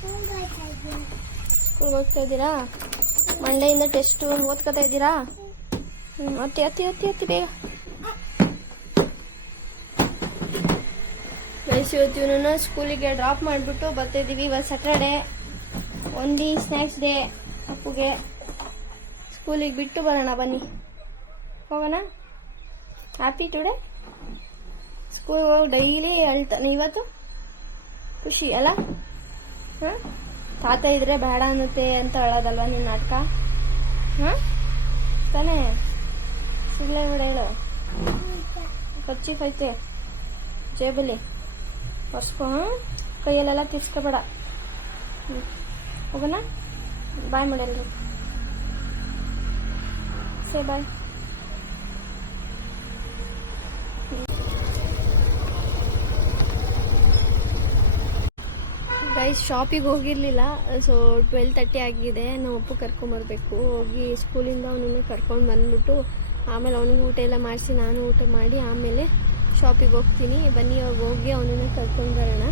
ಸ್ಕೂಲ್ಗೆ ಹೋಗ್ತಾ ಇದ್ದೀರಾ? ಮಂಡೆಯಿಂದ ಟೆಸ್ಟು ಓದ್ಕೋತಾ ಇದ್ದೀರಾ? ಅತ್ತಿ ಅತ್ತಿ ಅತ್ತಿ ಅತ್ತಿ ಬೇಗ. ಇವತ್ತು ಸ್ಕೂಲಿಗೆ ಡ್ರಾಪ್ ಮಾಡಿಬಿಟ್ಟು ಬರ್ತಾಯಿದ್ದೀವಿ. ಇವತ್ತು ಸ್ಯಾಟರ್ಡೆ, ಓನ್ಲಿ ಸ್ನ್ಯಾಕ್ಸ್ ಡೇ. ಅಪ್ಪುಗೆ ಸ್ಕೂಲಿಗೆ ಬಿಟ್ಟು ಬರೋಣ, ಬನ್ನಿ ಹೋಗೋಣ. Happy today. ಸ್ಕೂಲ್ಗೆ ಹೋಗಿ ಡೈಲಿ ಹೇಳ್ತಾನೆ. ಇವತ್ತು ಖುಷಿ ಅಲ್ಲ? ಹಾಂ, ತಾತ ಇದ್ರೆ ಬೇಡ ಅನ್ನುತ್ತೆ ಅಂತ ಹೇಳೋದಲ್ವ ನಿನ್ನ ನಾಟಕ? ಹಾಂ ತಾನೇ? ಸಿಗ್ಲೇ ಬಿಡ ಹೇಳು. ಖರ್ಚಿಗೆ ಜೇಬಲ್ಲಿ ಒರ್ಸ್ಕೊ. ಕೈಯಲ್ಲೆಲ್ಲ ತಿರ್ಸ್ಕೊಬೇಡ. ಹೋಗೋಣ. ಬಾಯ್ ಮಾಡಲ್ರಿ. ಸೇ ಬಾಯ್. ಗೈಸ್, ಶಾಪಿಗೆ ಹೋಗಿರಲಿಲ್ಲ. ಸೊ 12:30 ಆಗಿದೆ. ನಾವು ಅಪ್ಪು ಕರ್ಕೊಂಬರ್ಬೇಕು. ಹೋಗಿ ಸ್ಕೂಲಿಂದ ಅವನನ್ನು ಕರ್ಕೊಂಡು ಬಂದ್ಬಿಟ್ಟು ಆಮೇಲೆ ಅವನಿಗೆ ಊಟ ಎಲ್ಲ ಮಾಡಿಸಿ ನಾನು ಊಟ ಮಾಡಿ ಆಮೇಲೆ ಶಾಪಿಗೆ ಹೋಗ್ತೀನಿ. ಬನ್ನಿ, ಇವಾಗ ಹೋಗಿ ಅವನನ್ನು ಕರ್ಕೊಂಡು ಬರೋಣ.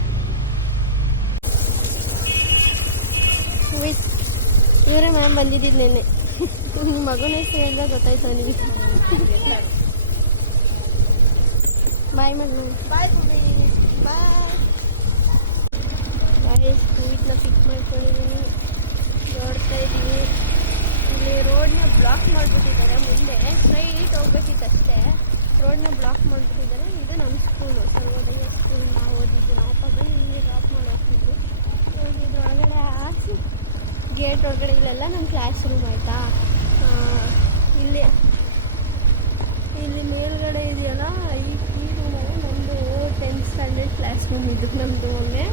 ಇವರೇ ಮ್ಯಾಮ್ ಬಂದಿದ್ದಿದ್ದು ನೆನ್ನೆ. ನಿಮ್ಮ ಮಗನ ಹೆಸರು ಹೇಳಿದ್ರೆ ಗೊತ್ತಾಯ್ತು ಅವನಿಗೆ. ಬಾಯ್ ಮಾಡಿ. ಬಾಯ್ ಬಾಯ್. ಸ್ವೀಟ್ನ ಪಿಕ್ ಮಾಡ್ಕೊಂಡಿದ್ದೀನಿ. ನೋಡ್ತಾ ಇದ್ದೀನಿ. ಇಲ್ಲಿ ರೋಡ್ನ ಬ್ಲಾಕ್ ಮಾಡಿಬಿಟ್ಟಿದ್ದಾರೆ. ಮುಂದೆ ಸ್ಟ್ರೈಟ್ ಹೋಗ್ಬೇಕಿತ್ತು ಅಷ್ಟೇ. ರೋಡ್ನ ಬ್ಲಾಕ್ ಮಾಡಿಬಿಟ್ಟಿದ್ದಾರೆ. ಇದು ನಮ್ಮ ಸ್ಕೂಲು, ಸರ್ವೋದಯ ಸ್ಕೂಲ್. ನಾವು ಓದಿದ್ದು, ನಾವಪ್ಪ ಬಂದು ಇಲ್ಲಿ ಡ್ರಾಪ್ ಮಾಡಿ ಹೋಗ್ತಿದ್ವಿ. ಇದು ಒಳಗಡೆ ಹಾಕಿ ಗೇಟ್ ಒಳಗಡೆ ಇಲ್ಲೆಲ್ಲ ನಮ್ಮ ಕ್ಲಾಸ್ ರೂಮ್ ಆಯಿತಾ. ಇಲ್ಲಿ ಮೇಲ್ಗಡೆ ಇದೆಯಲ್ಲ, ಈ ರೂಮು ನಮ್ಮದು 10th ಸ್ಟ್ಯಾಂಡರ್ಡ್ ಕ್ಲಾಸ್ ರೂಮ್. ಇದು ನಮ್ಮದು. ಒಮ್ಮೆ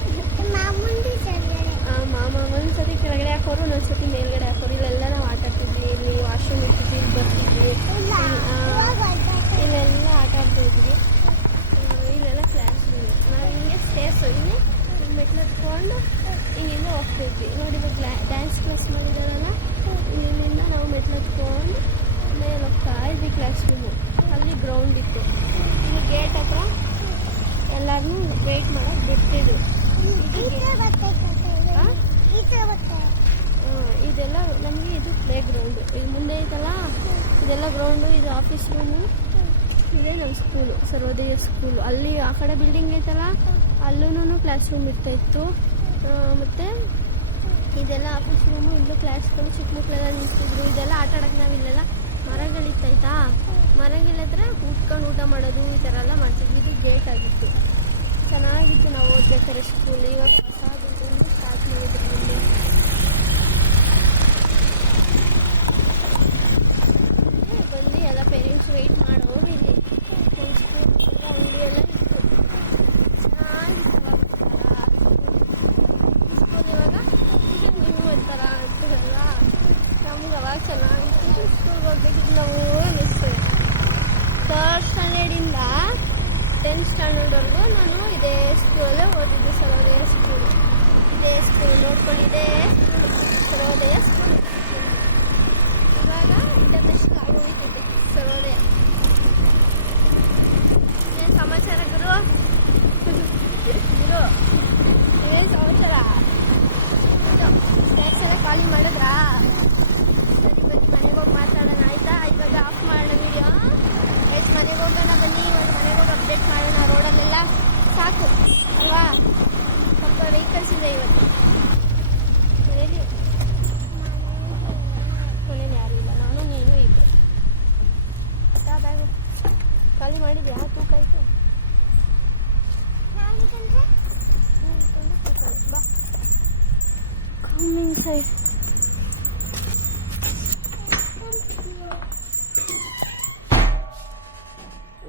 ಮಾಮ ಒಂದ್ಸತಿ ಕೆಳಗಡೆ ಹಾಕೋರು, ಒಂದೊಂದ್ಸತಿ ಮೇಲ್ಗಡೆ ಹಾಕೋರು. ಇಲ್ಲೆಲ್ಲ ನಾವು ಆಟ ಆಡ್ತಿದ್ವಿ. ಇಲ್ಲಿ ವಾಶ್ರೂಮ್ ಇರ್ತಿದ್ವಿ, ಇಲ್ಲಿ ಬರ್ತಿದ್ವಿ. ಇಲ್ಲೆಲ್ಲ ಆಟ ಆಡ್ತಾ ಇದ್ವಿ. ಇಲ್ಲೆಲ್ಲ ಕ್ಲಾಸ್ ರೂಮ್. ನಾವು ಹಿಂಗೆ ಸ್ಟೇರ್ಸು ಇಲ್ಲಿ ಮೆಟ್ಲು ಹತ್ಕೊಂಡು ಹಿಂಗಿಂದ ಹೋಗ್ತಿದ್ವಿ. ನೋಡಿ, ಇವಾಗ ಡ್ಯಾನ್ಸ್ ಕ್ಲಾಸ್ ಮಾಡಿದಾರಲ್ಲ, ಇಲ್ಲಿಂದ ನಾವು ಮೆಟ್ಲು ಹತ್ಕೊಂಡು ಮೇಲೆ ಹೋಗ್ತಾ ಇದ್ವಿ ಕ್ಲಾಸ್ ರೂಮು. ಅಲ್ಲಿ ಗ್ರೌಂಡ್ ಇತ್ತು. ಇಲ್ಲಿ ಗೇಟ್ ಹತ್ರ ಎಲ್ಲರನ್ನೂ ವೆಯ್ಟ್ ಮಾಡೋಕೆ ಬಿಡ್ತಿದ್ರು. ಇದೆಲ್ಲ ನಮಗೆ ಇದು ಪ್ಲೇ ಗ್ರೌಂಡು. ಈಗ ಮುಂದೆ ಐತಲ್ಲ, ಇದೆಲ್ಲ ಗ್ರೌಂಡು. ಇದು ಆಫೀಸ್ ರೂಮು. ಇದೇ ನಮ್ಮ ಸ್ಕೂಲು, ಸರ್ವೋದಯ ಸ್ಕೂಲು. ಅಲ್ಲಿ ಆ ಕಡೆ ಬಿಲ್ಡಿಂಗ್ ಐತಲ್ಲ, ಅಲ್ಲೂ ಕ್ಲಾಸ್ ರೂಮ್ ಇರ್ತಾಯಿತ್ತು. ಮತ್ತು ಇದೆಲ್ಲ ಆಫೀಸ್ ರೂಮು. ಇಲ್ಲೂ ಕ್ಲಾಸ್ಗಳು ಚಿಕ್ಕ ಮಕ್ಕಳೆಲ್ಲ ನಿಲ್ತಿದ್ರು. ಇದೆಲ್ಲ ಆಟ ಆಡೋಕ್ಕೆ ನಾವು ಇಲ್ಲೆಲ್ಲ ಮರಗಳಿತ್ತಾಯ್ತಾ. ಮರಗಳತ್ರ ಕೂತ್ಕೊಂಡು ಊಟ ಮಾಡೋದು ಈ ಥರ ಎಲ್ಲ ಮಾಡ್ತಿದ್ವಿ. ಇದು ಗೇಟ್ ಆಗಿತ್ತು. ಚೆನ್ನಾಗಿತ್ತು ನಾವು ಓದ್ಬೇಕಾದ್ರೆ ಸ್ಕೂಲ್. ಇವಾಗ ಹೊಸ ಬಿಲ್ಡಿಂಗ್ ಸ್ಟಾರ್ಟ್ ಮಾಡಿದ್ರು ಮುಂದೆ. ಬಂದು ಎಲ್ಲ ಪೇರೆಂಟ್ಸ್ ವೆಯ್ಟ್ ಮಾಡೋರು. ಇಲ್ಲಿ ನಮ್ಮ ಸ್ಕೂಲ್ ಅಂಗಡಿ ಎಲ್ಲ ಇತ್ತು. ಚೆನ್ನಾಗಿತ್ತು ಸ್ಕೂಲ್. ಇವಾಗ ನೀವು ಒಂಥರ ಆಗ್ತದಲ್ಲ, ನಮ್ಗೆ ಅವಾಗ ಚೆನ್ನಾಗಿತ್ತು. ಸ್ಕೂಲ್ಗೆ ಹೋಗ್ಬೇಕಿತ್ತು ನಾವು ಅನಿಸ್ತದೆ. 3rd ಸ್ಟ್ಯಾಂಡರ್ಡಿಂದ 10th ಸ್ಟ್ಯಾಂಡರ್ಡ್ವರೆಗೂ ನಾನು ಇದೇ ಸ್ಕೂಲಲ್ಲೇ ಓದಿದ್ದು, ಸರ್ವೋದಯ ಸ್ಕೂಲ್. ಇದೇ ಸ್ಕೂಲ್ ನೋಡ್ಕೊಳ್ಳಿ, ಇದೇ ಸ್ಕೂಲ್, ಸರ್ವೋದಯ ಸ್ಕೂಲ್. ಇವಾಗ ಇಂಟರ್ನ್ಯಾಷನಲ್ ಆಗೋಗ್ತೈತೆ ಸರ್ವೋದಯ. ಏನು ಸಮಾಚಾರ ಗುರು? ಏನು ಸಮಾಚಾರ? ಸ್ನ್ಯಾಕ್ಸ್ ಎಲ್ಲ ಖಾಲಿ ಮಾಡಿದ್ರಾ? ಸರಿ, ಬನ್ನಿ ಮನೆಗೆ ಹೋಗಿ ಮಾತಾಡೋಣ ಆಯಿತಾ. ಇವಾಗ ಆಫ್ ಮಾಡೋಣ ವಿಡಿಯೋ. ಆಯ್ತು, ಮನೆಗೆ ಹೋಗೋಣ ಬನ್ನಿ. ಇವಾಗ ಮನೆಗೆ ಹೋಗಿ ಅಪ್ಡೇಟ್ ಮಾಡೋಣ. ರೋಡಲ್ಲೆಲ್ಲ ಸಾಕು ಅಲ್ವಾ? ಸ್ವಲ್ಪ ವೆಹಿಕಲ್ಸ್ ಇದೆ ಇವತ್ತು. ಮನೇಲಿ ಯಾರೂ ಇಲ್ಲ, ನಾನು ನೀನು ಇಬ್ಬರು. ಬ್ಯಾಗು ಖಾಲಿ ಮಾಡಿದ್ಯಾ? ತೂಕ ಆಯಿತು. ಬಾ, ಕಮ್ಮಿಂಗ್ ಸೈಡ್.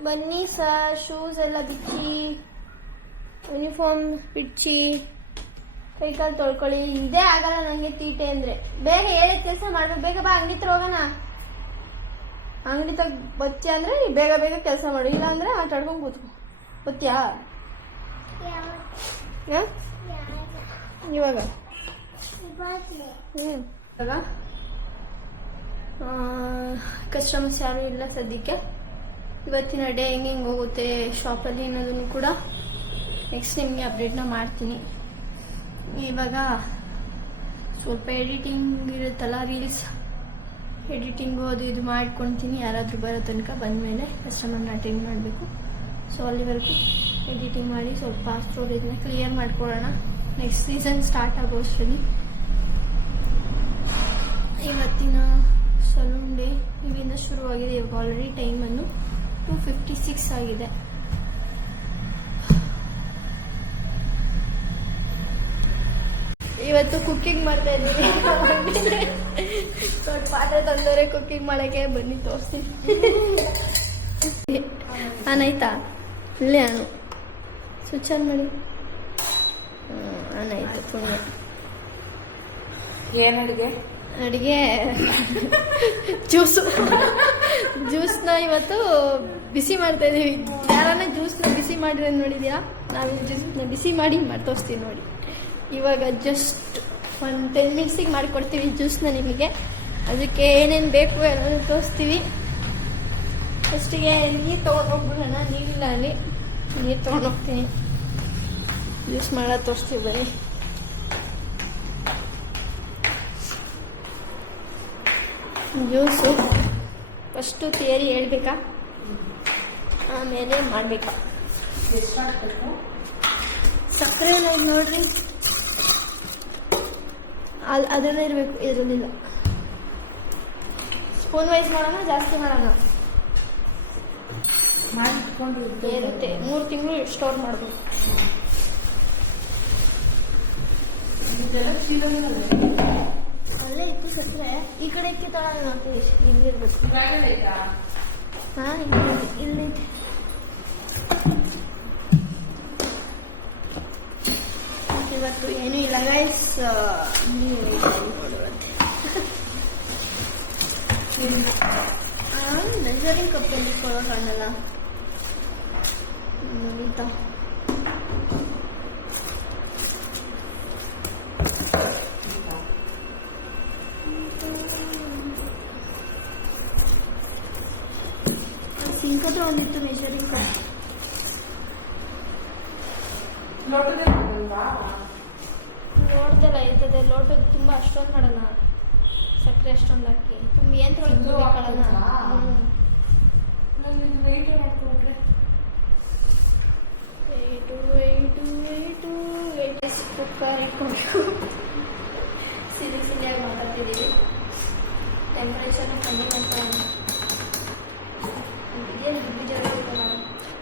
ಬನ್ನಿ ಸರ್. ಶೂಸ್ ಎಲ್ಲ ಬಿಚ್ಚಿ, ಯೂನಿಫಾರ್ಮ್ ಬಿಚ್ಚಿ, ಕೈಕಾಲು ತೊಳ್ಕೊಳ್ಳಿ. ಇದೇ ಆಗಲ್ಲ ನನಗೆ ತೀಟೆ ಅಂದರೆ. ಬೇಗ ಹೇಳಿದ ಕೆಲಸ ಮಾಡ್ಬೇಕು. ಬೇಗ ಬಾ, ಅಂಗಡಿ ಹತ್ರ ಹೋಗೋಣ. ಅಂಗಡಿ ತಗ ಬಚ್ಚೆ ಅಂದರೆ ಬೇಗ ಬೇಗ ಕೆಲಸ ಮಾಡು. ಇಲ್ಲ ಅಂದರೆ ಆಟ ಆಡ್ಕೊಂಡು ಕೂತ್ಕೊ. ಗೊತ್ತ್ಯಾ? ಇವಾಗ ಕಸ್ಟಮರ್ಸ್ ಯಾರೂ ಇಲ್ಲ ಸದ್ಯಕ್ಕೆ. ಇವತ್ತಿನ ಡೇ ಹೆಂಗೆ ಹೋಗುತ್ತೆ ಶಾಪಲ್ಲಿ ಅನ್ನೋದನ್ನು ಕೂಡ ನೆಕ್ಸ್ಟ್ ನಿಮಗೆ ಅಪ್ಡೇಟ್ನ ಮಾಡ್ತೀನಿ. ಇವಾಗ ಸ್ವಲ್ಪ ಎಡಿಟಿಂಗ್ ಇರುತ್ತಲ್ಲ, ರೀಲ್ಸ್ ಎಡಿಟಿಂಗು ಅದು ಇದು ಮಾಡ್ಕೊತೀನಿ. ಯಾರಾದರೂ ಬರೋ ತನಕ ಬಂದಮೇಲೆ ಕಸ್ಟಮರ್ನ ಅಟೆಂಡ್ ಮಾಡಬೇಕು. ಸೊ ಅಲ್ಲಿವರೆಗೂ ಎಡಿಟಿಂಗ್ ಮಾಡಿ ಸ್ವಲ್ಪ ಸ್ಟೋರೇಜ್ನ ಕ್ಲಿಯರ್ ಮಾಡ್ಕೊಳ್ಳೋಣ. ನೆಕ್ಸ್ಟ್ ಸೀಸನ್ ಸ್ಟಾರ್ಟ್ ಆಗೋ ಅಷ್ಟರಲ್ಲಿ. ಇವತ್ತಿನ ಸಲೂನ್ ಡೇ ಇವಿಂದ ಶುರುವಾಗಿದೆ. ಇವಾಗ ಆಲ್ರೆಡಿ ಟೈಮನ್ನು 2:56 ಆಗಿದೆ. ಇವತ್ತು ಕುಕ್ಕಿಂಗ್ ಮಾಡ್ತಾ ಇದ್ದೀನಿ. ದೊಡ್ಡ ಪಾತ್ರೆ ತಂದವರೆ ಕುಕ್ಕಿಂಗ್ ಮಾಡೋಕ್ಕೆ, ಬನ್ನಿ ತೋರಿಸ್ತೀನಿ. ಆನಾಯ್ತಾ? ಇಲ್ಲೇ ಆನು ಸ್ವಿಚ್ ಆನ್ ಮಾಡಿ. ಆನಾಯ್ತು. ಪುಣ್ಯ. ಏನು ಅಡುಗೆ ಜ್ಯೂಸ್ನ ಇವತ್ತು ಬಿಸಿ ಮಾಡ್ತಾ ಇದ್ದೀವಿ. ಯಾರನ್ನ ಜ್ಯೂಸ್ನ ಬಿಸಿ ಮಾಡಿರೋದು ನೋಡಿದ್ದೀರಾ? ನಾವಿಲ್ಲಿ ಜ್ಯೂಸ್ನ ಬಿಸಿ ಮಾಡಿ ತೋರಿಸ್ತೀವಿ ನೋಡಿ. ಇವಾಗ ಜಸ್ಟ್ ಒಂದು 10 ಮಿನಿಟ್ಸಿಗೆ ಮಾಡಿಕೊಡ್ತೀವಿ ಜ್ಯೂಸ್ನ ನಿಮಗೆ. ಅದಕ್ಕೆ ಏನೇನು ಬೇಕು ಎಲ್ಲನೂ ತೋರಿಸ್ತೀವಿ. ಫಸ್ಟಿಗೆ ನೀರು ತೊಗೊಂಡೋಗ್ಬಿಡೋಣ. ನೀರಿಲ್ಲ, ಅಲ್ಲಿ ನೀರು ತೊಗೊಂಡೋಗ್ತೀನಿ. ಜ್ಯೂಸ್ ಮಾಡೋದು ತೋರಿಸ್ತೀವಿ ಬನ್ನಿ. ಜ್ಯೂಸು ಫಸ್ಟು ಥಿಯರಿ ಹೇಳ್ಬೇಕಾ, ಆಮೇಲೆ ಮಾಡಬೇಕಾ? ಸಕ್ಕರೆ ನೋಡ್ರಿ, ಅದರಲ್ಲೇ ಇರಬೇಕು, ಇದರಲ್ಲಿಲ್ಲ. ಸ್ಪೂನ್ ವೈಸ್ ಮಾಡೋಣ, ಜಾಸ್ತಿ ಮಾಡೋಣ? ಇರುತ್ತೆ. 3 ತಿಂಗಳು ಸ್ಟೋರ್ ಮಾಡ್ಬೋದು. ಅಲ್ಲೇ ಇತ್ತು ಸಕ್ಕರೆ. ಈ ಕಡೆ ತಗೊಳ್ಳೋಣ. ಇಲ್ಲಿರ್ಬೇಕು. ಹಾಂ, ಇಲ್ಲಿ ಇವತ್ತು ಏನೂ ಇಲ್ಲ ಗೈಸ್. ನೀವು ನೋಡುವಂತೆ ಮೆಜರಿಂಗ್ ಕಪ್ಪಲ್ಲಿ ಕೊಡೋಕ್ಕಾಗಲ್ಲ. ಮುಗಿತಾ? ಸಿಂಕ್ ಹತ್ರ ಒಂದಿತ್ತು ಮೆಜರಿಂಗ್ ಕಪ್. ನೋಡ್ದಲ್ಲ ಇರ್ತದೆ. ಲೋಟದ ತುಂಬ ಅಷ್ಟೊಂದು ಮಾಡೋಣ, ಸಕ್ಕರೆ ಅಷ್ಟೊಂದು ಹಾಕಿ ತುಂಬ ಏನು ತೊಗೊಳ್ಳೋಣ. ಕುಕ್ಕರ್ ಇಟ್ಕೊಂಡು ಸಿಲಿಯಾಗಿ ಮಾತಾಡ್ತಿದ್ದೀವಿ. ಟೆಂಪ್ರೇಚರ್ನ ಕಮ್ಮಿ ಮಾಡ್ತಾ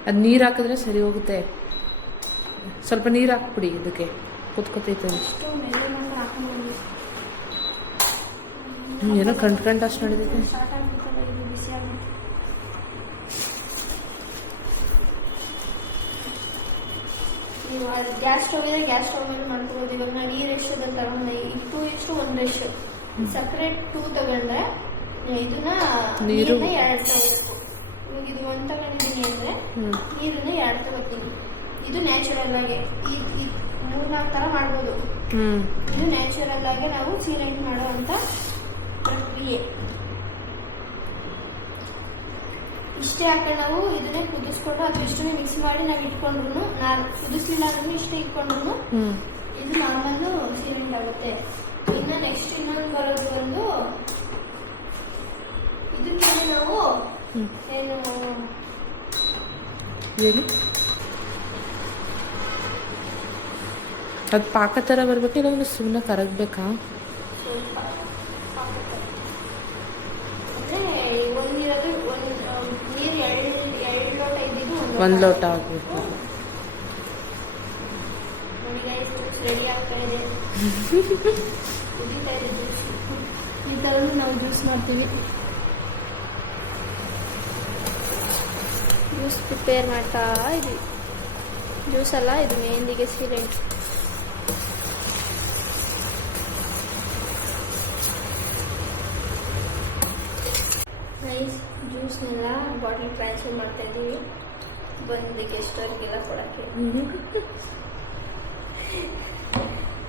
ಅದು ನೀರು ಹಾಕಿದ್ರೆ ಸರಿ ಹೋಗುತ್ತೆ. ಸ್ವಲ್ಪ ನೀರು ಹಾಕ್ಬಿಡಿ, ಇದಕ್ಕೆ ಕುತ್ಕೊತೈತೆ. ಅಷ್ಟು ಮೆಲ್ಲೆ ಮಾಡಿ ಹಾಕೊಂಡು ಏನೋ ಕಂಡು ಅಷ್ಟು ನೋಡಿದೈತೆ. ಸ್ಟಾರ್ಟ್ ಆಗ್ಬಿಡ್ತಲ್ಲ ಇದು ಬಿಸಿ ಆಗಿ. ನೀವು ಗ್ಯಾಸ್ ಸ್ಟವ್ ಇದೆ, ಗ್ಯಾಸ್ ಸ್ಟವ್ ಮೇಲೆ ಮಾಡ್ಕೊಬೋದು. ಇವಾಗ ನಾನು ನೀರು ಎಷ್ಟೊಂದು ತಗೊಂಡೆ, 2:1 ರೇಷು. ಸಕ್ಕರೆ 2 ತಗೊಂಡ್ರೆ ಇದನ್ನ ನೀರನ್ನ 2 ತಗೋಬೇಕು. ಇವಾಗ ಇದು 1 ತಗೊಂಡಿದ್ದೀನಿ ಅಂದರೆ ನೀರನ್ನ 2 ತಗೋತೀನಿ. ಇದು ನ್ಯಾಚುರಲ್ ಆಗಿ 3-4 ಥರ ಮಾಡ್ಬೋದು. ಇದು ನ್ಯಾಚುರಲ್ ಆಗಿ ನಾವು ಸೀರೆಂಟ್ ಮಾಡುವಂಥ ಪ್ರಕ್ರಿಯೆ. ಇಷ್ಟೇ ಹಾಕೊಂಡು ನಾವು ಇದನ್ನೇ ಕುದಿಸ್ಕೊಂಡು ಅದು ಇಷ್ಟನ್ನೇ ಮಿಕ್ಸ್ ಮಾಡಿ ನಾವು ಇಟ್ಕೊಂಡ್ರು, ಕುದಿಸ್ಲಿಲ್ಲ ಅಂದ್ರೂ ಇಷ್ಟೇ ಇಟ್ಕೊಂಡ್ರು ಇದು ನಾರ್ಮಲ್ಲು ಸೀರೆಂಟ್ ಆಗುತ್ತೆ. ಇನ್ನು ನೆಕ್ಸ್ಟ್ ಇನ್ನೊಂದು ಬರೋದು ಒಂದು ಇದಕ್ಕೆ ನಾವು ಏನು ಅದು ಪಾಕ ಥರ ಬರ್ಬೇಕು, ಇಲ್ಲ ಸುಮ್ಮನೆ ಕರಗಬೇಕಾ? ಸ್ವಲ್ಪ ಅಂದರೆ ಒಂದಿರೋದು ನೀರು 2 ಲೋಟ ಇದ್ದಿದ್ದು 1 ಲೋಟ ಆಗಬೇಕು. ನೋಡಿ ಗೈಸ್, ಜ್ಯೂಸ್ ರೆಡಿ ಆಗ್ತಾ ಇದೆ. ಕುದೀತಾ ಇದೆ ಜ್ಯೂಸ್. ಈ ಥರ ನಾವು ಜ್ಯೂಸ್ ಮಾಡ್ತೀವಿ. ಜ್ಯೂಸ್ ಪ್ರಿಪೇರ್ ಮಾಡ್ತಾ ಇದ್ವಿ. ಜ್ಯೂಸ್ ಅಲ್ಲ, ಇದು ಮೆಹಂದಿಗೆ ಸೀರೆಂಟ್. ನೈಸ್. ಜ್ಯೂಸ್ನೆಲ್ಲ ಬಾಟಲ್ ಟ್ರಾನ್ಸ್ಫರ್ ಮಾಡ್ತಾ ಇದ್ದೀವಿ. ಬಂದು ಗೆಸ್ಟವ್ರಿಗೆಲ್ಲ ಕೊಡೋಕ್ಕೆ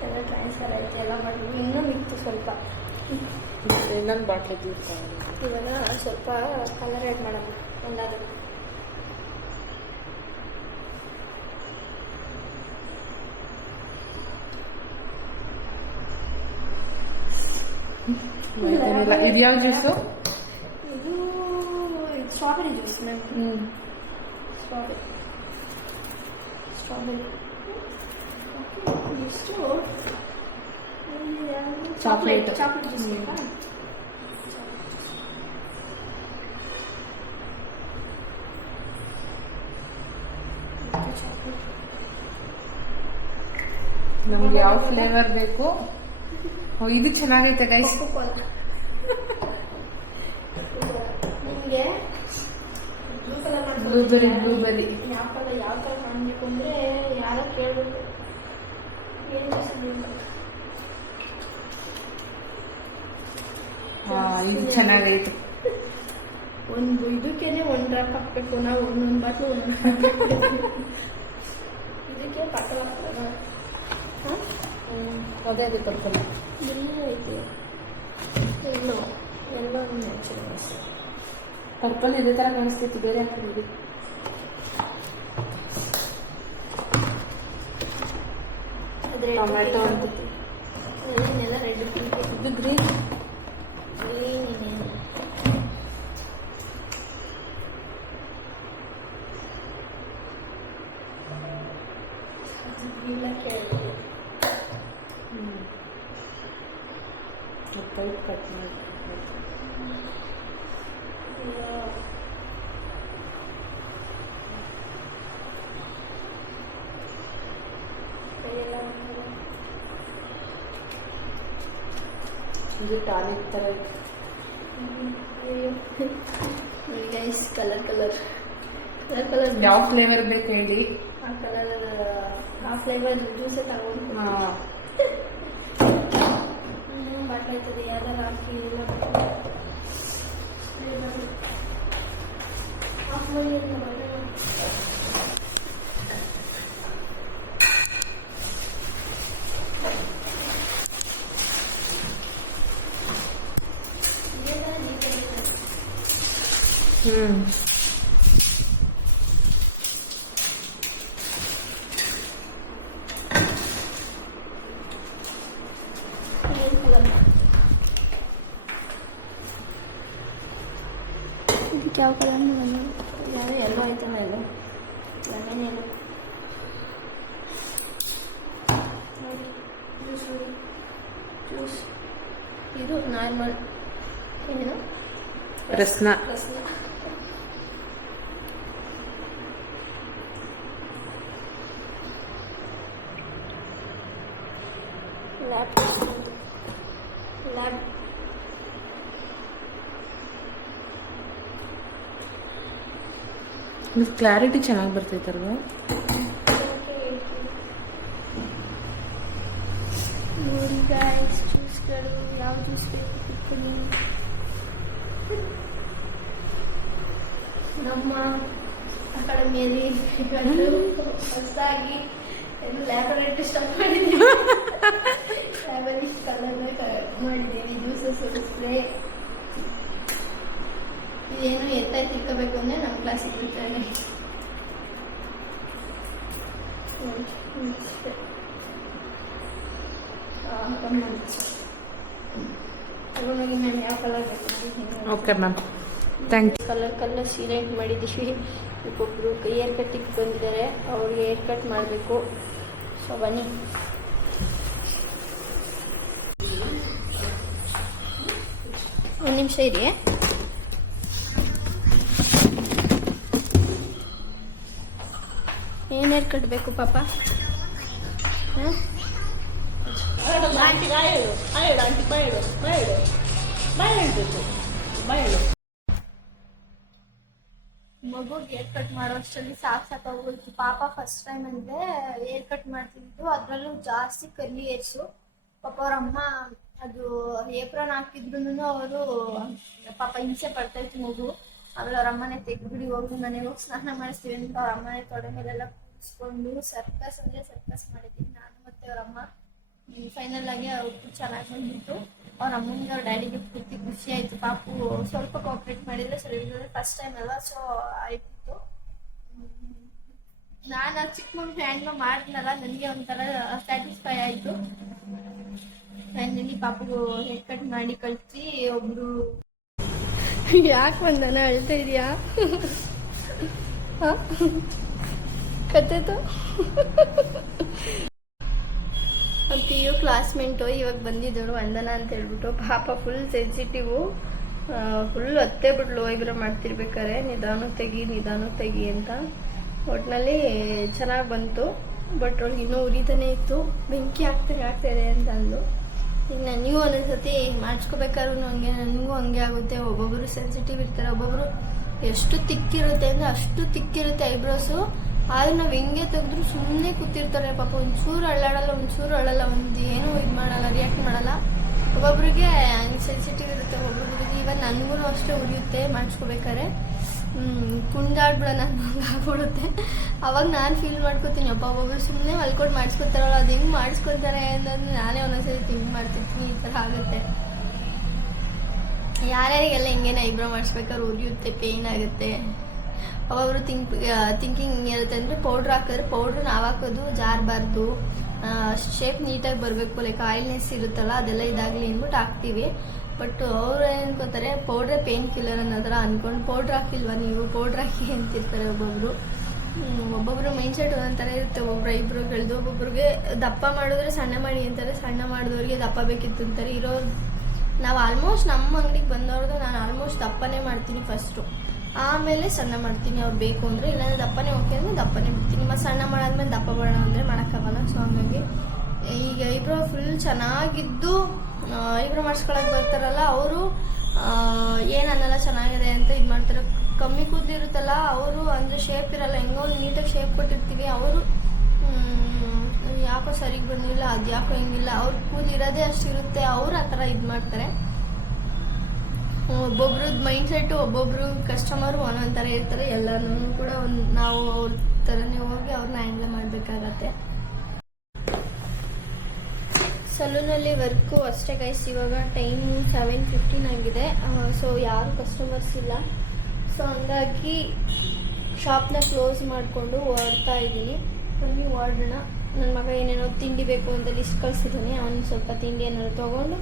ಎಲ್ಲ ಟ್ರಾನ್ಸ್ಫರ್ ಆಯ್ತು. ಎಲ್ಲ ಮಾಡಿದ್ವಿ. ಇನ್ನೂ ಮಿಕ್ತು ಸ್ವಲ್ಪ. ಇನ್ನೊಂದು ಬಾಟ್ಲಿ ಇವಾಗ ಸ್ವಲ್ಪ ಕಲರ್ ಆ್ಯಡ್ ಮಾಡೋಣ ಒಂದಾದ್ರು. ಇದು ಯಾವ ಜ್ಯೂಸು? ಇದು ಸ್ಟ್ರಾಬೆರಿ ಜ್ಯೂಸ್ ಮ್ಯಾಮ್. ಸ್ಟ್ರಾಬೆರಿ ಎಷ್ಟು ಚಾಕ್ಲೇಟ್ ಜ್ಯೂಸ್ ಬೇಕಾ? ನಮ್ಗೆ ಯಾವ ಫ್ಲೇವರ್ ಬೇಕು? ಇದು ಚೆನ್ನಾಗೈತೆ ಗೈಸ್. ನಿಮಗೆ ಬ್ಲೂಬೆರಿ ಯಾವ ಥರ ಮಾಡಬೇಕು ಅಂದರೆ ಯಾರೋ ಕೇಳಬೇಕು. ಇದು ಚೆನ್ನಾಗೈತೆ. ಒಂದು ಇದಕ್ಕೇನೆ 1 ಡ್ರಾಪ್ ಹಾಕ್ಬೇಕು ನಾವು, ಒಂದೊಂದು ಬಾಟ್ಲು ಇದಕ್ಕೆ ಪಕ್ಕಲ ಅದೇ ಅದೇ ಪರ್ಪಲ್ ಎಲ್ಲ ಐತೆ. ಎಲ್ಲೋ ನ್ಯಾಚುರಲ್ ಪರ್ಪಲ್ ಇದೇ ಥರ ಕಾಣಿಸ್ತೈತಿ, ಬೇರೆ ಹಾಕಿದ್ವಿ. ಟೊಮ್ಯಾಟೊ ಎಲ್ಲ ರೆಡ್ ಪಿಂಕ್. ಇದು ಗ್ರೀನ್. ಕಟ್ ಮಾಡಿ ಇದು ಟಾನಿಕ್ ಥರ ಇದೆ. ನೋಡಿ ಗೈಸ್, ಕಲರ್ ಯಾವ ಫ್ಲೇವರ್ ಬೇಕು ಹೇಳಿ. ಆ ಫ್ಲೇವರ್ ಜ್ಯೂಸೇ ತಗೊಂಡು ಬಾಟ್ಲ್ ಆಯ್ತದೆ. ಯಾವ್ದಾರು ಹಾಕಿ ಎಲ್ಲ ಆಫ್ ಮಾಡಿ ಇದಕ್ಕೆ ಯಾವ ಕಲರ್ ಯಾರು ಎಲ್ಲೋ ಐತೆ ಮೇಲೆ ಲೆಮನ್ ಏನು ನೋಡಿ. ಜ್ಯೂಸ್ ಇದು ನಾರ್ಮಲ್ ಏನು ರಸ್ನ. ಲ್ಯಾಬ್ ಕ್ಲಾರಿಟಿ ಚೆನ್ನಾಗಿ ಬರ್ತೈತಲ್ವಾ? ನೋಡಿ ಗೈಸ್, ಜ್ಯೂಸ್ಗಳು ಯಾವ ಜ್ಯೂಸ್ ಬೇಕು ನಮ್ಮ ಅಕಾಡೆಮಿಯಲ್ಲಿ ಹೊಸದಾಗಿ ಲ್ಯಾಬೊರೇಟರಿ ಸ್ಟಾರ್ಟ್ ಮಾಡಿದ್ದೀವಿ. ಲ್ಯಾಬೊರೇಟರಿ ಮಾಡಿದ್ದೀವಿ. ಜ್ಯೂಸಸ್, ಸ್ಪ್ರೇ ಇದೇನು ಎತ್ತಾಗಿ ತಿಳ್ಕೋಬೇಕು ಅಂದರೆ ನಮ್ಮ ಕ್ಲಾಸಿಗೆ ಬಿಡ್ತಾರೆ. ತಗೊಂಡೋಗಿ ಮ್ಯಾಮ್ ಯಾವ ಕಲರ್ ಬೇಕು? Okay ma'am, thank you. Colour select ಮಾಡಿದ್ದೀವಿ. ಒಬ್ಬೊಬ್ಬರು ಹೇರ್ ಕಟ್ಟಿಗೆ ಬಂದಿದ್ದಾರೆ, ಅವ್ರಿಗೆ ಹೇರ್ ಕಟ್ ಮಾಡಬೇಕು. ಸೊ ಬನ್ನಿ. ಒಂದು ನಿಮಿಷ ಇರಿ. ಏನು ಹೇರ್ ಕಟ್ ಬೇಕು ಪಾಪ? ಮಗುಗೆ ಹೇರ್ ಕಟ್ ಮಾಡೋ ಅಷ್ಟರಲ್ಲಿ ಸಾಕಾಗೋಯ್ತು ಪಾಪ. ಫಸ್ಟ್ ಟೈಮ್ ಅಂದರೆ ಹೇರ್ ಕಟ್ ಮಾಡ್ತಿದ್ದು, ಅದರಲ್ಲೂ ಜಾಸ್ತಿ ಕರ್ಲಿ ಹೇರ್ಸು. ಪಾಪ ಅವ್ರ ಅಮ್ಮ ಅದು ಏಪ್ರನ್ ಹಾಕಿದ್ರು ಅವರು ಪಾಪ ಹಿಂಸೆ ಪಡ್ತಾ ಇತ್ತು ಮಗು. ಆಮೇಲೆ ಅವ್ರ ಅಮ್ಮನೇ ತೆಗ್ದುಬಿಡಿ ಹೋಗಿ ಮನೆಗೆ ಹೋಗಿ ಸ್ನಾನ ಮಾಡಿಸ್ತೀವಿ ಅಂತ ಅವ್ರ ಅಮ್ಮನೇ ತೊಡೆ ಮೇಲೆಲ್ಲ ಕೂರಿಸ್ಕೊಂಡು ಸರ್ಕಸ್ ಅಂದರೆ ಸರ್ಕಸ್ ಮಾಡಿದ್ದೀವಿ ನಾನು ಮತ್ತು ಅವ್ರ ಅಮ್ಮ. ಫೈನಲ್ ಆಗಿ ಅವ್ರು ಚೆನ್ನಾಗಿ ಬಂದಿತ್ತು. ಅವ್ರ ಅಮ್ಮನಿಗೆ ಅವ್ರ ಡ್ಯಾಡಿಗೆ ಪೂರ್ತಿ ಖುಷಿ ಆಯಿತು. ಪಾಪು ಸ್ವಲ್ಪ ಕೋಆಪ್ರೇಟ್ ಮಾಡಿದರೆ ಸರಿ, ಫಸ್ಟ್ ಟೈಮ್ ಅಲ್ಲ, ಸೊ ಆಯ್ತಿತ್ತು. ನಾನು ಚಿಕ್ಕ ಮಗು ಹ್ಯಾಂಡ್ಲ ಮಾಡಿದ್ನಲ್ಲ, ನನಗೆ ಒಂಥರ ಸ್ಯಾಟಿಸ್ಫೈ ಆಯಿತು. ಫೈನಲಿ ಪಾಪಗೂ ಹೇರ್ ಕಟ್ ಮಾಡಿ ಕಳಿಸಿ ಒಬ್ರು ಯಾಕೆ ಬಂದನ ಅಳ್ತಾ ಇದೀಯಾ ಕತ್ತೈತು PU ಕ್ಲಾಸ್ಮೇಟು ಇವಾಗ ಬಂದಿದ್ದವರು ವಂದನ ಅಂತ ಹೇಳ್ಬಿಟ್ಟು ಪಾಪ ಫುಲ್ ಸೆನ್ಸಿಟಿವು ಫುಲ್ ಹತ್ತೇ ಬಿಟ್ಲು ಐಬ್ರೋ ಮಾಡ್ತಿರ್ಬೇಕಾರೆ ನಿಧಾನ ತೆಗಿ ಅಂತ ಒಟ್ಟಿನಲ್ಲಿ ಚೆನ್ನಾಗಿ ಬಂತು ಬಟ್ ಅವಳಿಗೆ ಇನ್ನೂ ಉರಿತಾನೆ ಇತ್ತು ಬೆಂಕಿ ಆಗ್ತಾಯಿದೆ ಅಂತ ಅಂದು ಈಗ ನನಗೂ ಒಂದೊಂದ್ಸತಿ ಮಾಡಿಸ್ಕೋಬೇಕಾದ್ರೂ ನನಗೂ ಹಂಗೆ ಆಗುತ್ತೆ ಒಬ್ಬೊಬ್ಬರು ಸೆನ್ಸಿಟಿವ್ ಇರ್ತಾರೆ ಒಬ್ಬೊಬ್ಬರು ಎಷ್ಟು ತಿಕ್ಕಿರುತ್ತೆ ಅಂದರೆ ಅಷ್ಟು ತಿಕ್ಕಿರುತ್ತೆ ಐಬ್ರೋಸು ಆದ್ರೆ ನಾವು ಹೆಂಗೆ ತೆಗೆದ್ರು ಸುಮ್ಮನೆ ಕೂತಿರ್ತಾರೆ ಪಾಪ ಒಂಚೂರು ಅಳ್ಳಲ್ಲ ಒಂದು ಏನೂ ಇದು ಮಾಡಲ್ಲ ರಿಯಾಕ್ಟ್ ಮಾಡಲ್ಲ ಒಬ್ಬೊಬ್ರಿಗೆ ಹಂಗೆ ಸೆನ್ಸಿಟಿವ್ ಇರುತ್ತೆ ಒಬ್ಬೊಬ್ರಿಗೆ ಇವನ್ ನನಗೂ ಅಷ್ಟೇ ಉರಿಯುತ್ತೆ ಮಾಡಿಸ್ಕೋಬೇಕಾದ್ರೆ ಕುಂದಾಡ್ಬಿಡೋಣ ಆಗ್ಬಿಡುತ್ತೆ ಅವಾಗ ನಾನು ಫೀಲ್ ಮಾಡ್ಕೋತೀನಿ ಒಬ್ಬೊಬ್ಬರು ಸುಮ್ಮನೆ ಮಲ್ಕೊಂಡು ಮಾಡಿಸ್ಕೊತಾರಲ್ಲ ಅದು ಹೆಂಗೆ ಮಾಡಿಸ್ಕೊತಾರೆ ಅನ್ನೋದು ನಾನೇ ಒಂದೊಂದ್ಸರಿ ಥಿಂಕ್ ಮಾಡ್ತಿರ್ತೀನಿ ಈ ಥರ ಆಗುತ್ತೆ ಯಾರ್ಯಾರಿಗೆಲ್ಲ ಹಿಂಗೇನೆ ಐಬ್ರೋ ಮಾಡಿಸ್ಬೇಕಾದ್ರೆ ಉರಿಯುತ್ತೆ ಪೇಯ್ನ್ ಆಗುತ್ತೆ ಒಬ್ಬೊಬ್ರು ಥಿಂಕಿಂಗ್ ಹಿಂಗಿರುತ್ತೆ ಅಂದರೆ ಪೌಡ್ರ್ ಹಾಕಿದ್ರೆ ಪೌಡ್ರ್ ನಾವು ಹಾಕೋದು ಜಾರಬಾರ್ದು ಶೇಪ್ ನೀಟಾಗಿ ಬರಬೇಕು ಲೈಕ್ ಆಯಿಲ್ನೆಸ್ ಇರುತ್ತಲ್ಲ ಅದೆಲ್ಲ ಇದಾಗಲಿ ಅಂದ್ಬಿಟ್ಟು ಹಾಕ್ತೀವಿ ಬಟ್ ಅವ್ರು ಏನು ಅನ್ಕೋತಾರೆ ಪೌಡ್ರೇ ಪೇನ್ ಕಿಲ್ಲರ್ ಅನ್ನೋ ಥರ ಅಂದ್ಕೊಂಡು ಪೌಡ್ರ್ ಹಾಕಿಲ್ವಾ ನೀವು ಪೌಡ್ರ್ ಹಾಕಿ ಅಂತಿರ್ತಾರೆ ಒಬ್ಬೊಬ್ರು ಮೈಂಡ್ ಸೆಟ್ ಒಂದೊಂದು ಥರ ಇರುತ್ತೆ ಒಬ್ಬೊಬ್ರು ಐಬ್ರೋಗಳದ್ದು ಒಬ್ಬೊಬ್ರಿಗೆ ದಪ್ಪ ಮಾಡಿದ್ರೆ ಸಣ್ಣ ಮಾಡಿ ಅಂತಾರೆ ಸಣ್ಣ ಮಾಡಿದವ್ರಿಗೆ ದಪ್ಪ ಬೇಕಿತ್ತು ಅಂತಾರೆ ಇರೋರು ನಾವು ಆಲ್ಮೋಸ್ಟ್ ನಮ್ಮ ಅಂಗಡಿಗೆ ಬಂದವ್ರದ್ದು ನಾನು ಆಲ್ಮೋಸ್ಟ್ ದಪ್ಪನೇ ಮಾಡ್ತೀನಿ ಫಸ್ಟು ಆಮೇಲೆ ಸಣ್ಣ ಮಾಡ್ತೀನಿ ಅವ್ರು ಬೇಕು ಅಂದರೆ ಇಲ್ಲಾಂದರೆ ದಪ್ಪನೇ ಓಕೆ ಅಂದರೆ ದಪ್ಪನೇ ಬಿಡ್ತೀನಿ ಮತ್ತು ಸಣ್ಣ ಮಾಡಾದ್ಮೇಲೆ ದಪ್ಪ ಮಾಡೋಣ ಅಂದರೆ ಮಾಡೋಕ್ಕಾಗಲ್ಲ ಸೊ ಹಂಗಾಗಿ ಈಗ ಐಬ್ರೋ ಫುಲ್ ಚೆನ್ನಾಗಿದ್ದು ಐಬ್ರೋ ಮಾಡಿಸ್ಕೊಳಕ್ಕೆ ಬರ್ತಾರಲ್ಲ ಅವರು ಏನನ್ನೆಲ್ಲ ಚೆನ್ನಾಗಿದೆ ಅಂತ ಇದು ಮಾಡ್ತಾರೆ ಕಮ್ಮಿ ಕೂದಲಿರುತ್ತಲ್ಲ ಅವರು ಅಂದರೆ ಶೇಪ್ ಇರಲ್ಲ ಹೆಂಗೋ ನೀಟಾಗಿ ಶೇಪ್ ಕೊಟ್ಟಿರ್ತೀವಿ ಅವರು ಯಾಕೋ ಸರಿಗೆ ಬಂದಿಲ್ಲ ಅದು ಯಾಕೋ ಹಿಂಗಿಲ್ಲ ಅವ್ರ ಕೂದಲಿರೋದೇ ಅಷ್ಟಿರುತ್ತೆ ಅವ್ರು ಆ ಥರ ಇದು ಮಾಡ್ತಾರೆ ಒಬ್ಬೊಬ್ರದ್ದು ಮೈಂಡ್ ಸೆಟ್ಟು ಒಬ್ಬೊಬ್ರು ಕಸ್ಟಮರು ಒಂದೊಂದು ಥರ ಇರ್ತಾರೆ ಎಲ್ಲರೂ ಕೂಡ ನಾವು ಅವ್ರ ಥರನೇ ಹೋಗಿ ಅವ್ರನ್ನ ಹ್ಯಾಂಡಲ್ ಮಾಡಬೇಕಾಗತ್ತೆ ಸಲೂನಲ್ಲಿ ವರ್ಕು ಅಷ್ಟೇ ಗೈಸ್ ಇವಾಗ ಟೈಮು 7:15 ಆಗಿದೆ ಸೊ ಯಾರು ಕಸ್ಟಮರ್ಸ್ ಇಲ್ಲ ಸೊ ಹಂಗಾಗಿ ಶಾಪ್ನ ಕ್ಲೋಸ್ ಮಾಡಿಕೊಂಡು ಓಡ್ತಾ ಇದ್ದೀನಿ ಬನ್ನಿ ಓಡೋಣ ನನ್ನ ಮಗ ಏನೇನೋ ತಿಂಡಿ ಬೇಕು ಅಂತ ಲಿಸ್ಟ್ ಕಳಿಸಿದ್ದಾನೆ ಅವನು ಸ್ವಲ್ಪ ತಿಂಡಿ ಏನಾದ್ರು ತೊಗೊಂಡು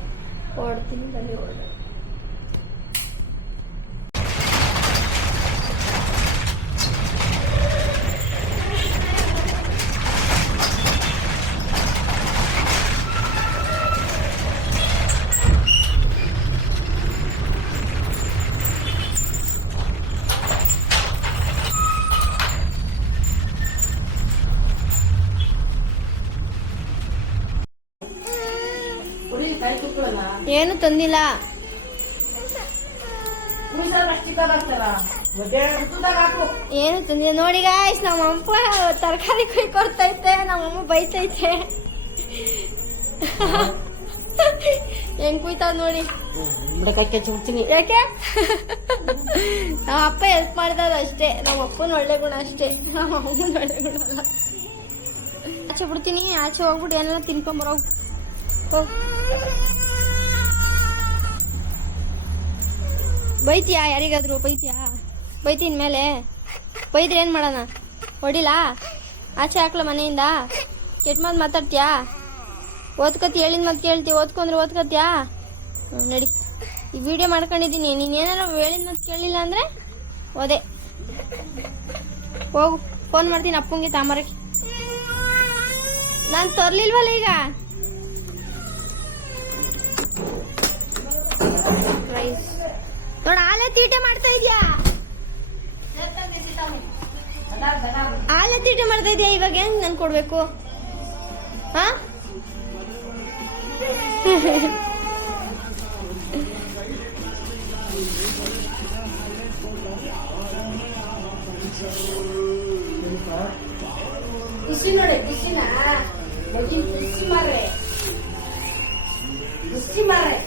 ಓಡ್ತೀನಿ ಬನ್ನಿ ಓಡೋಣ ಏನು ತಂದಿಲ್ಲ ಏನು ತಂದಿಲ್ಲ ನೋಡಿ ಗಾಯ್ಸ್ ನಮ್ಮಪ್ಪ ತರಕಾರಿ ಕೊಯ್ಕೊಡ್ತೈತೆ ನಮ್ಮಮ್ಮ ಬೈತೈತೆ ಹೆಂಗ್ ಕುಯ್ತಾವ್ ನೋಡಿ ಯಾಕೆ ನಮ್ಮ ಅಪ್ಪ ಹೆಲ್ಪ್ ಮಾಡಿದಾರ ಅಷ್ಟೇ ನಮ್ಮ ಅಪ್ಪನ ಒಳ್ಳೆ ಗುಣ ಅಷ್ಟೇ ನಮ್ಮ ಅಮ್ಮನ ಒಳ್ಳೆ ಗುಣ ಅಲ್ಲ ಆಚೆ ಬಿಡ್ತೀನಿ ಆಚೆ ಹೋಗ್ಬಿಟ್ಟು ಏನೆಲ್ಲ ತಿನ್ಕೊಂಬರೋ ಬೈತೀಯಾ ಯಾರಿಗಾದ್ರು ಬೈತೀನಿ ಮೇಲೆ ಬೈದ್ರೆ ಏನು ಮಾಡೋಣ ಹೊಡಿಲ್ಲ ಆಚೆ ಹಾಕ್ಲ ಮನೆಯಿಂದ ಕೆಟ್ಟ ಮಾತು ಮಾತಾಡ್ತೀಯಾ ಓದ್ಕತಿ ಹೇಳಿದ ಮಾತು ಕೇಳ್ತೀಯ ಓದ್ಕೊಂಡ್ರೆ ಓದ್ಕತ್ಯಾ ನಡಿ ಈ ವಿಡಿಯೋ ಮಾಡ್ಕೊಂಡಿದ್ದೀನಿ ನೀನೇನಾರ ಹೇಳಿದ ಮಾತು ಕೇಳಿಲ್ಲ ಅಂದರೆ ಓದೆ ಹೋಗು ಫೋನ್ ಮಾಡ್ತೀನಿ ಅಪ್ಪಂಗೆ ತಾಮರಕ್ಕೆ ನಾನು ತರ್ಲಿಲ್ವಲ್ಲ ಈಗ ನೋಡ ಆಲೆ ತೀಟೆ ಮಾಡ್ತಾ ಇದ್ಯಾ ಆಲೆ ತೀಟೆ ಮಾಡ್ತಾ ಇದ್ಯಾ ಇವಾಗ ಹೆಂಗ್ ನನ್ ಕೊಡ್ಬೇಕು ಹಾ ಖುಷಿ ನೋಡಿ ಖುಷಿನ ಖುಷಿ ಮಾರ್ರೆ ಖುಷಿ ಮಾರ್ರೆ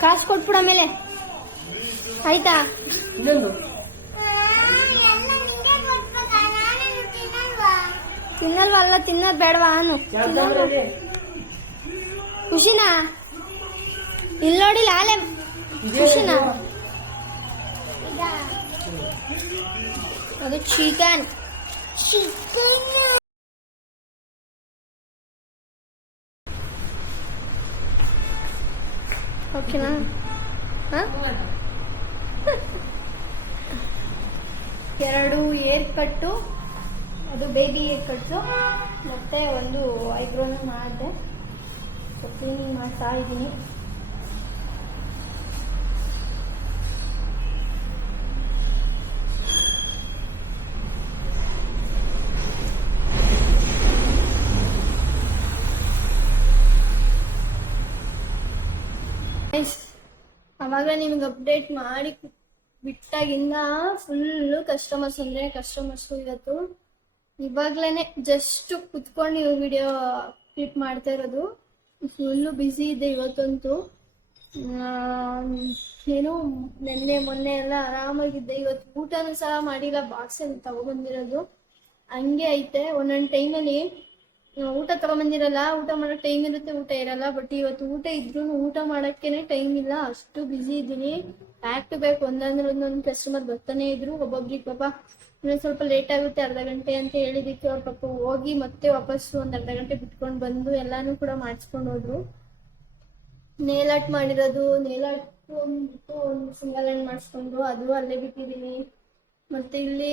ಕಾಸು ಕೊಟ್ಬಿಡ ಮೇಲೆ ಆಯ್ತಾ ಇನ್ನೊಂದು ತಿನ್ನಲ್ವಾ ಅಲ್ಲ ತಿನ್ನೋದು ಬೇಡವಾ ಅನು ಖುಷಿನಾ ಇಲ್ಲಿ ನೋಡಿ ಲಾಲೆ ಖುಷಿನಾ ಅದು ಚಿಕನ್ ಓಕೆನಾ ಎರಡು ಏರ್ ಕಟ್ಟು ಅದು ಬೇಬಿ ಏರ್ ಕಟ್ಟು ಮತ್ತೆ ಒಂದು ಐಬ್ರೋನ ಮಾಡಿದೆ ಕ್ಲೀನಿಂಗ್ ಮಾಡ್ತಾ ಇದ್ದೀನಿ. ಅವಾಗ ನಿಮ್ಗೆ ಅಪ್ಡೇಟ್ ಮಾಡಿ ಬಿಟ್ಟಾಗಿಂದ ಫುಲ್ಲು ಕಸ್ಟಮರ್ಸ್ ಅಂದ್ರೆ ಕಸ್ಟಮರ್ಸು ಇವತ್ತು ಇವಾಗ್ಲೇನೆ ಜಸ್ಟ್ ಕುತ್ಕೊಂಡು ವಿಡಿಯೋ ಕ್ಲಿಪ್ ಮಾಡ್ತಾ ಇರೋದು. ಫುಲ್ಲು ಬ್ಯುಸಿ ಇದೆ ಇವತ್ತಂತೂ. ಏನು ನೆನ್ನೆ ಮೊನ್ನೆ ಎಲ್ಲ ಆರಾಮಾಗಿದ್ದೆ. ಇವತ್ತು ಊಟನೂ ಸಹ ಮಾಡಿಲ್ಲ, ಬಾಕ್ಸಲ್ಲಿ ತಗೊಬಂದಿರೋದು ಹಂಗೆ ಐತೆ. ಒಂದೊಂದು ಟೈಮಲ್ಲಿ ಊಟ ತಗೊಂಬಂದಿರಲ್ಲ, ಊಟ ಮಾಡೋ ಟೈಮ್ ಇರುತ್ತೆ, ಊಟ ಇರಲ್ಲ. ಬಟ್ ಇವತ್ತು ಊಟ ಇದ್ರೂ ಊಟ ಮಾಡೋಕ್ಕೇನೆ ಟೈಮ್ ಇಲ್ಲ, ಅಷ್ಟು ಬ್ಯುಸಿ ಇದ್ದೀನಿ. ಬ್ಯಾಕ್ ಟು ಬ್ಯಾಕ್ ಒಂದಂದ್ರೆ ಒಂದೊಂದು ಕಸ್ಟಮರ್ ಬರ್ತಾನೆ ಇದ್ರು. ಒಬ್ಬೊಬ್ರಿಗೆ ಪಾಪ ಇನ್ನೊಂದು ಸ್ವಲ್ಪ ಲೇಟ್ ಆಗುತ್ತೆ, ಅರ್ಧ ಗಂಟೆ ಅಂತ ಹೇಳಿದಕ್ಕೆ ಅವ್ರ ಪಾಪ ಹೋಗಿ ಮತ್ತೆ ವಾಪಸ್ಸು ಒಂದು ಅರ್ಧ ಗಂಟೆ ಬಿಟ್ಕೊಂಡು ಬಂದು ಎಲ್ಲಾನು ಕೂಡ ಮಾಡಿಸ್ಕೊಂಡು ಹೋದ್ರು. ನೇಲ್ ಆರ್ಟ್ ಮಾಡಿರೋದು, ನೇಲ್ ಆರ್ಟ್ ಒಂದು ಸಿಂಗಲ್ ಹ್ಯಾಂಡ್ ಮಾಡಿಸ್ಕೊಂಡು ಅದು ಅಲ್ಲೇ ಬಿಟ್ಟಿದ್ದೀನಿ. ಮತ್ತೆ ಇಲ್ಲಿ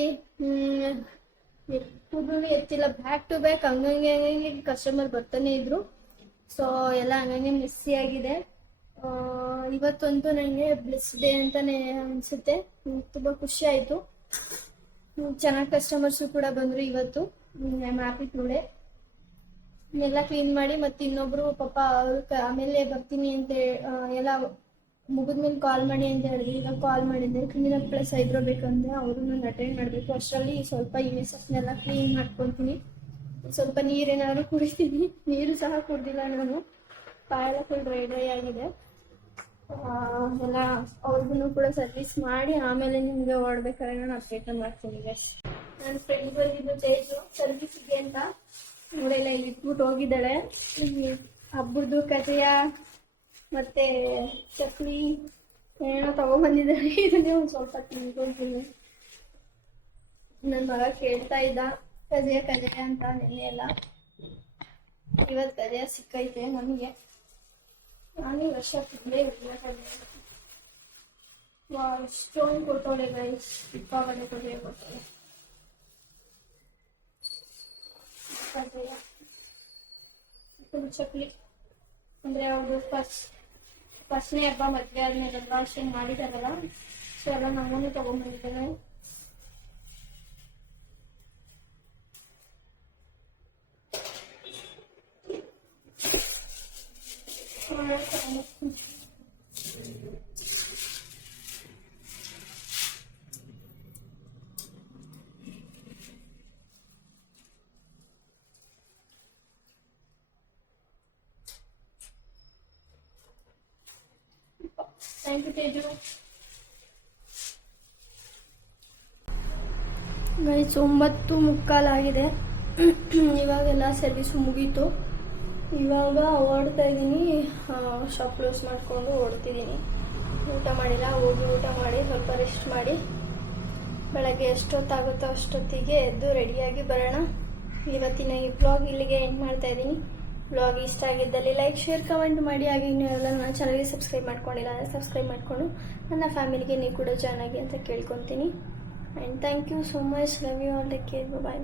ಕೂದಲು ಎತ್ತಿಲ್ಲ, ಬ್ಯಾಕ್ ಟು ಬ್ಯಾಕ್ ಹಂಗಂಗೆ ಕಸ್ಟಮರ್ ಬರ್ತಾನೆ ಇದ್ರು. ಸೊ ಎಲ್ಲ ಹಂಗಂಗೆ ಮಿಸ್ಸಿ ಆಗಿದೆ. ಇವತ್ತಂತೂ ನನಗೆ ಬ್ಲೆಸ್ ಡೇ ಅಂತಾನೆ ಅನ್ಸುತ್ತೆ. ತುಂಬ ಖುಷಿ ಆಯಿತು. ಚೆನ್ನಾಗಿ ಕಸ್ಟಮರ್ಸು ಕೂಡ ಬಂದರು ಇವತ್ತು. I am happy today. ಎಲ್ಲ ಕ್ಲೀನ್ ಮಾಡಿ ಮತ್ತೆ ಇನ್ನೊಬ್ರು ಪಾಪ ಅವರು ಆಮೇಲೆ ಬರ್ತೀನಿ ಅಂತ ಎಲ್ಲ ಮುಗಿದ್ಮೇಲೆ ಕಾಲ್ ಮಾಡಿ ಅಂತ ಹೇಳಿದ್ರು. ಈಗ ಕಾಲ್ ಮಾಡಿದ್ದೆ, ಕ್ಲೀನ್ ಅಪ್ ಪ್ಲಸ್ ಐಬ್ರೋ ಬೇಕಂದ್ರೆ ಅವ್ರನ್ನ ಅಟೆಂಡ್ ಮಾಡಬೇಕು. ಅಷ್ಟರಲ್ಲಿ ಸ್ವಲ್ಪ ಇಮೇಜಸ್ನೆಲ್ಲ ಕ್ಲೀನ್ ಮಾಡ್ಕೊತೀನಿ. ಸ್ವಲ್ಪ ನೀರೇನಾದ್ರು ಕುಡಿತೀನಿ. ನೀರು ಸಹ ಕುಡ್ದಿಲ್ಲ ನಾನು, ಬಾಯೆಲ್ಲ ಫುಲ್ ಡ್ರೈ ಆಗಿದೆ. ಎಲ್ಲ ಅವ್ರಿಗೂ ಕೂಡ ಸರ್ವಿಸ್ ಮಾಡಿ ಆಮೇಲೆ ನಿಮಗೆ ಹೊಡ್ಬೇಕಾದ್ರೆ ನಾನು ಅಪ್ಡೇಟ್ ಮಾಡ್ತೀನಿ. ಗೈಸ್, ನನ್ನ ಫ್ರೆಂಡ್ ಬಂದಿದ್ದು ಚೇಂಜು ಸರ್ವಿಸಿಗೆ ಅಂತ ನೋಡೆಲ್ಲ ಇಲ್ಲಿ ಇಟ್ಬಿಟ್ಟು ಹೋಗಿದ್ದಾಳೆ. ಹಬ್ಬದ್ದು ಕಜೆಯ ಮತ್ತೆ ಚಕ್ಲಿ ಏನೋ ತಗೊಂಡ್ಬಂದಿದ್ದಾಳೆ. ಇದನ್ನೇ ಒಂದು ಸ್ವಲ್ಪ ತಿನ್ಕೊಳ್ತೀನಿ. ನನ್ನ ಮಗ ಕೇಳ್ತಾ ಇದ್ದ ಕಜೆಯ ಅಂತ ನೆನ್ನೆ ಎಲ್ಲ. ಇವತ್ತು ಕಜೆಯ ಸಿಕ್ಕೈತೆ ನನಗೆ. ನಾನು ವರ್ಷ ತಿಂದೇ ಸ್ಟೋನ್ ಕೊಟ್ಟೋಳೆ ಗೈಸ್, ದೀಪಾವಳಿ ಕೊಟ್ಟೆ ಕೊಟ್ಟೋಳೆ ಕಜೆಯ ಚಕ್ಲಿ. ಅಂದ್ರೆ ಅವರು ಫಸ್ಟ್ನೇ ಹಬ್ಬ ಮದುವೆ ಆದ್ಮೇಲೆ ಅಷ್ಟೇ ಮಾಡಿದಾರಲ್ಲ, ಸೊ ಎಲ್ಲ ನಮ್ಮನ್ನು ತಗೊಂಡ್ಬಂದಿದ್ದೇನೆ. Thank you Teju. ಗೈಸ್ 9:15 ಆಗಿದೆ. ಇವಾಗೆಲ್ಲ ಸರ್ವಿಸು ಮುಗೀತು. ಇವಾಗ ಓಡ್ತಾ ಇದ್ದೀನಿ. ಶಾಪ್ ಕ್ಲೋಸ್ ಮಾಡಿಕೊಂಡು ಓಡ್ತಿದ್ದೀನಿ. ಊಟ ಮಾಡಿಲ್ಲ, ಹೋಗಿ ಊಟ ಮಾಡಿ ಸ್ವಲ್ಪ ರೆಸ್ಟ್ ಮಾಡಿ ಬೆಳಗ್ಗೆ ಎಷ್ಟೊತ್ತಾಗುತ್ತೋ ಅಷ್ಟೊತ್ತಿಗೆ ಎದ್ದು ರೆಡಿಯಾಗಿ ಬರೋಣ. ಇವತ್ತಿನ ಈ ಬ್ಲಾಗ್ ಇಲ್ಲಿಗೆ ಎಂಡ್ ಮಾಡ್ತಾ ಇದ್ದೀನಿ. ಬ್ಲಾಗ್ ಇಷ್ಟ ಆಗಿದ್ದಲ್ಲಿ ಲೈಕ್, ಶೇರ್, ಕಮೆಂಟ್ ಮಾಡಿ. ಹಾಗೆ ಇನ್ನೂ ಎಲ್ಲ ನನ್ನ ಚಾನಲ್ಗೆ ಸಬ್ಸ್ಕ್ರೈಬ್ ಮಾಡ್ಕೊಂಡಿಲ್ಲ ಅಂದರೆ ಸಬ್ಸ್ಕ್ರೈಬ್ ಮಾಡಿಕೊಂಡು ನನ್ನ ಫ್ಯಾಮಿಲಿಗೆ ನೀವು ಕೂಡ ಜಾಯ್ನ್ ಆಗಿ ಅಂತ ಕೇಳ್ಕೊತೀನಿ. And thank you so much. Love you all. Take care. Bye.